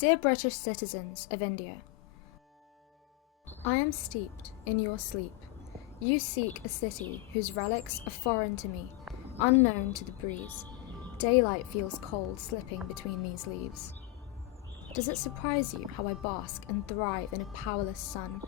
Dear British citizens of India, I am steeped in your sleep. You seek a city whose relics are foreign to me, unknown to the breeze. Daylight feels cold slipping between these leaves. Does it surprise you how I bask and thrive in a powerless sun?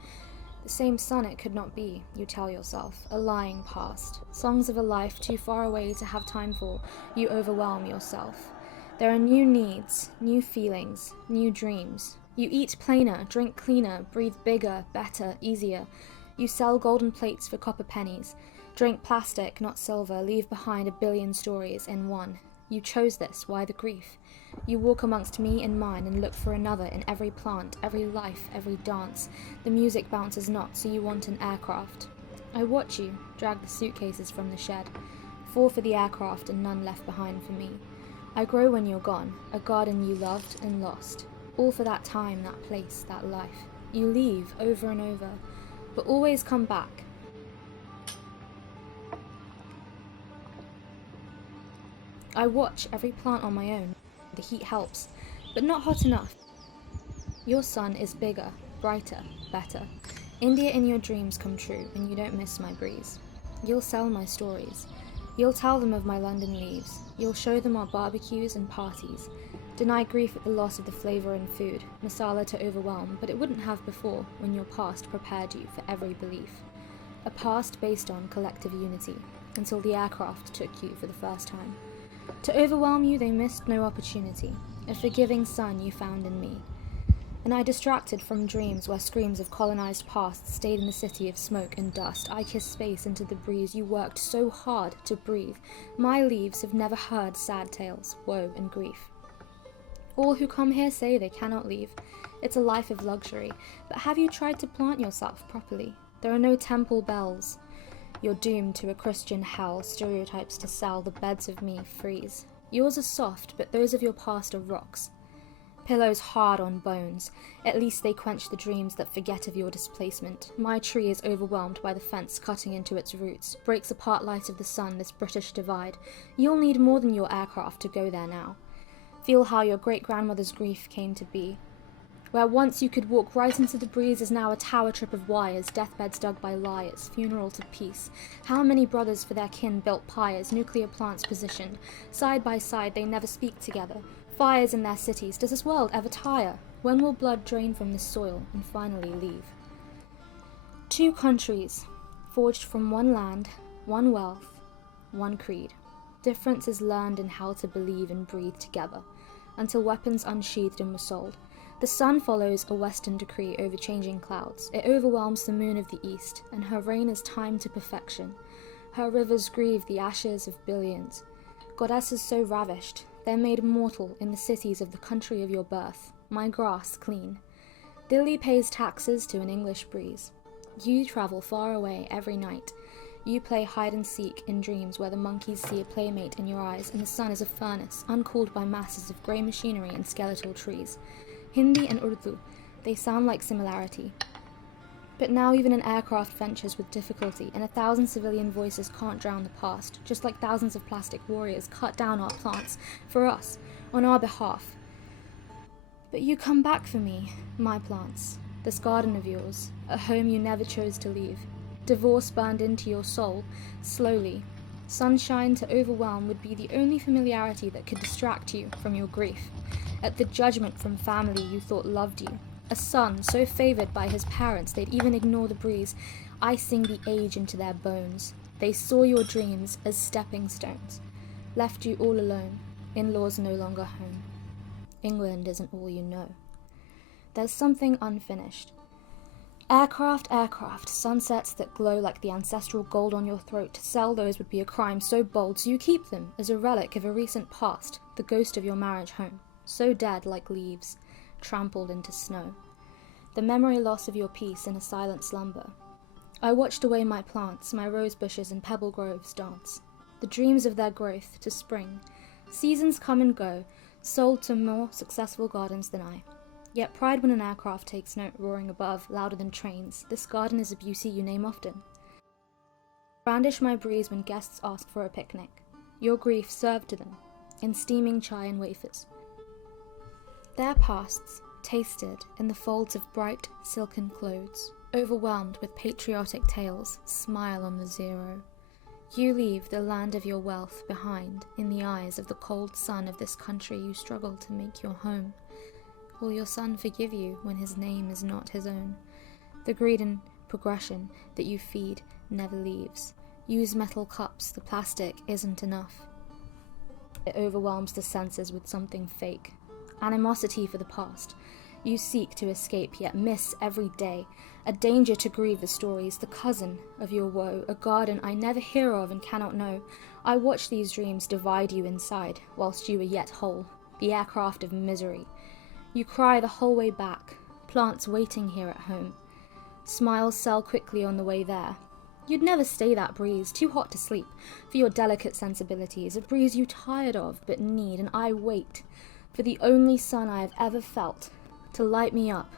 The same sun it could not be, you tell yourself, a lying past. Songs of a life too far away to have time for, you overwhelm yourself. There are new needs, new feelings, new dreams. You eat plainer, drink cleaner, breathe bigger, better, easier. You sell golden plates for copper pennies. Drink plastic, not silver, leave behind a billion stories in one. You chose this, why the grief? You walk amongst me and mine and look for another in every plant, every life, every dance. The music bounces not, so you want an aircraft. I watch you drag the suitcases from the shed. 4 for the aircraft and none left behind for me. I grow when you're gone, a garden you loved and lost. All for that time, that place, that life. You leave over and over, but always come back. I watch every plant on my own. The heat helps, but not hot enough. Your sun is bigger, brighter, better. India in your dreams come true, and you don't miss my breeze. You'll sell my stories. You'll tell them of my London leaves. You'll show them our barbecues and parties. Deny grief at the loss of the flavour in food, masala to overwhelm, but it wouldn't have before when your past prepared you for every belief. A past based on collective unity, until the aircraft took you for the first time. To overwhelm you, they missed no opportunity, a forgiving sun you found in me. And I distracted from dreams where screams of colonized pasts stayed in the city of smoke and dust. I kissed space into the breeze you worked so hard to breathe. My leaves have never heard sad tales, woe and grief. All who come here say they cannot leave. It's a life of luxury, but have you tried to plant yourself properly? There are no temple bells. You're doomed to a Christian hell, stereotypes to sell, the beds of me freeze. Yours are soft, but those of your past are rocks. Pillows hard on bones. At least they quench the dreams that forget of your displacement. My tree is overwhelmed by the fence cutting into its roots. Breaks apart light of the sun, this British divide. You'll need more than your aircraft to go there now. Feel how your great-grandmother's grief came to be. Where once you could walk right into the breeze is now a tower trip of wires, deathbeds dug by liars, funeral to peace. How many brothers for their kin built pyres, nuclear plants positioned? Side by side they never speak together. Fires in their cities, does this world ever tire? When will blood drain from this soil and finally leave? 2 countries, forged from one land, one wealth, one creed. Difference is learned in how to believe and breathe together, until weapons unsheathed and were sold. The sun follows a western decree over changing clouds. It overwhelms the moon of the east, and her reign is timed to perfection. Her rivers grieve the ashes of billions. Goddesses so ravished, they're made mortal in the cities of the country of your birth. My grass clean. Delhi pays taxes to an English breeze. You travel far away every night. You play hide and seek in dreams where the monkeys see a playmate in your eyes and the sun is a furnace, uncooled by masses of grey machinery and skeletal trees. Hindi and Urdu, they sound like similarity. But now even an aircraft ventures with difficulty, and 1,000 civilian voices can't drown the past, just like thousands of plastic warriors cut down our plants, for us, on our behalf. But you come back for me, my plants, this garden of yours, a home you never chose to leave. Divorce burned into your soul, slowly. Sunshine to overwhelm would be the only familiarity that could distract you from your grief. At the judgment from family you thought loved you. A son so favoured by his parents they'd even ignore the breeze, icing the age into their bones. They saw your dreams as stepping stones. Left you all alone, in-laws no longer home. England isn't all you know. There's something unfinished. Aircraft, sunsets that glow like the ancestral gold on your throat. To sell those would be a crime so bold, so you keep them as a relic of a recent past, the ghost of your marriage home, so dead like leaves, trampled into snow. The memory loss of your peace in a silent slumber. I watched away my plants, my rose bushes and pebble groves dance. The dreams of their growth to spring. Seasons come and go, sold to more successful gardens than I. Yet pride when an aircraft takes note, roaring above, louder than trains. This garden is a beauty you name often. Brandish my breeze when guests ask for a picnic. Your grief served to them, in steaming chai and wafers. Their pasts, tasted in the folds of bright silken clothes, overwhelmed with patriotic tales, smile on the zero. You leave the land of your wealth behind in the eyes of the cold sun of this country you struggle to make your home. Will your son forgive you when his name is not his own? The greed and progression that you feed never leaves. Use metal cups, the plastic isn't enough. It overwhelms the senses with something fake. Animosity for the past. You seek to escape, yet miss every day. A danger to grieve the stories, the cousin of your woe, a garden I never hear of and cannot know. I watch these dreams divide you inside, whilst you are yet whole, the aircraft of misery. You cry the whole way back, plants waiting here at home. Smiles sell quickly on the way there. You'd never stay that breeze, too hot to sleep, for your delicate sensibilities, a breeze you tired of but need, and I wait for the only sun I have ever felt, to light me up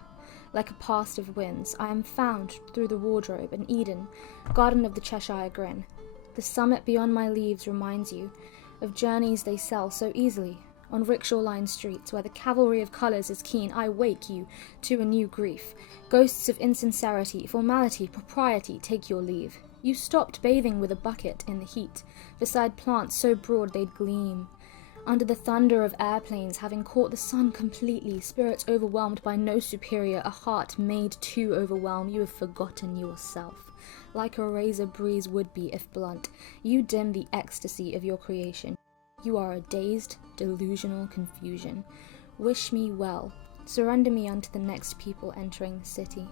like a past of winds. I am found through the wardrobe, an Eden, garden of the Cheshire grin. The summit beyond my leaves reminds you of journeys they sell so easily. On rickshaw-lined streets, where the cavalry of colours is keen, I wake you to a new grief. Ghosts of insincerity, formality, propriety, take your leave. You stopped bathing with a bucket in the heat, beside plants so broad they'd gleam. Under the thunder of airplanes, having caught the sun completely, spirits overwhelmed by no superior, a heart made to overwhelm, you have forgotten yourself. Like a razor breeze would be if blunt, you dim the ecstasy of your creation. You are a dazed, delusional confusion. Wish me well. Surrender me unto the next people entering the city.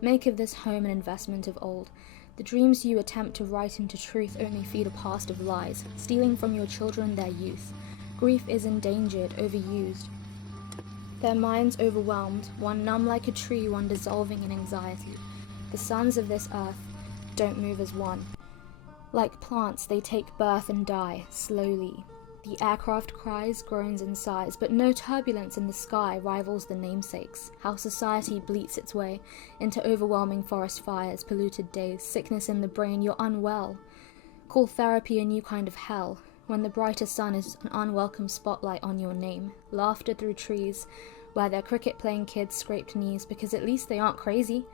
Make of this home an investment of old. The dreams you attempt to write into truth only feed a past of lies, stealing from your children their youth. Grief is endangered, overused. Their minds overwhelmed, one numb like a tree, one dissolving in anxiety. The sons of this earth don't move as one. Like plants, they take birth and die, slowly. The aircraft cries, groans and sighs, but no turbulence in the sky rivals the namesakes. How society bleats its way into overwhelming forest fires, polluted days, sickness in the brain, you're unwell. Call therapy a new kind of hell, when the brighter sun is an unwelcome spotlight on your name. Laughter through trees, where their cricket-playing kids scraped knees, because at least they aren't crazy.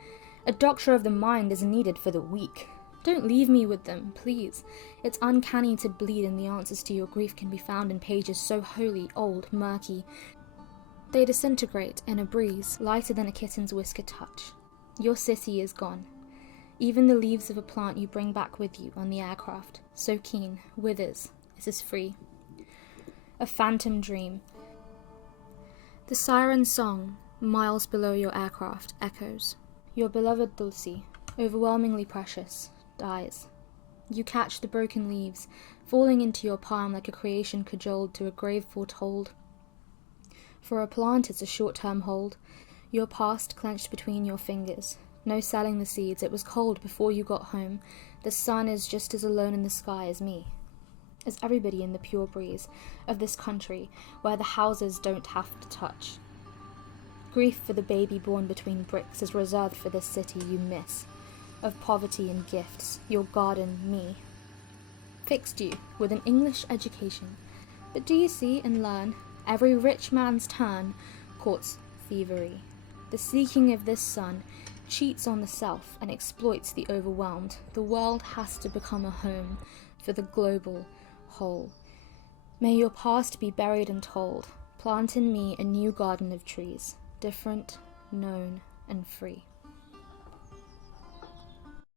A doctor of the mind is needed for the weak. Don't leave me with them, please. It's uncanny to bleed, and the answers to your grief can be found in pages so holy, old, murky. They disintegrate in a breeze, lighter than a kitten's whisker touch. Your city is gone. Even the leaves of a plant you bring back with you on the aircraft, so keen, withers. It is free. A phantom dream. The siren's song, miles below your aircraft, echoes. Your beloved Dulcie, overwhelmingly precious, dies. You catch the broken leaves, falling into your palm like a creation cajoled to a grave foretold. For a plant it's a short-term hold, your past clenched between your fingers. No selling the seeds, it was cold before you got home. The sun is just as alone in the sky as me. As everybody in the pure breeze of this country, where the houses don't have to touch. Grief for the baby born between bricks is reserved for this city you miss. Of poverty and gifts, your garden, me. Fixed you with an English education. But do you see and learn, every rich man's turn courts thievery. The seeking of this sun cheats on the self and exploits the overwhelmed. The world has to become a home for the global whole. May your past be buried and told. Plant in me a new garden of trees, different, known, and free.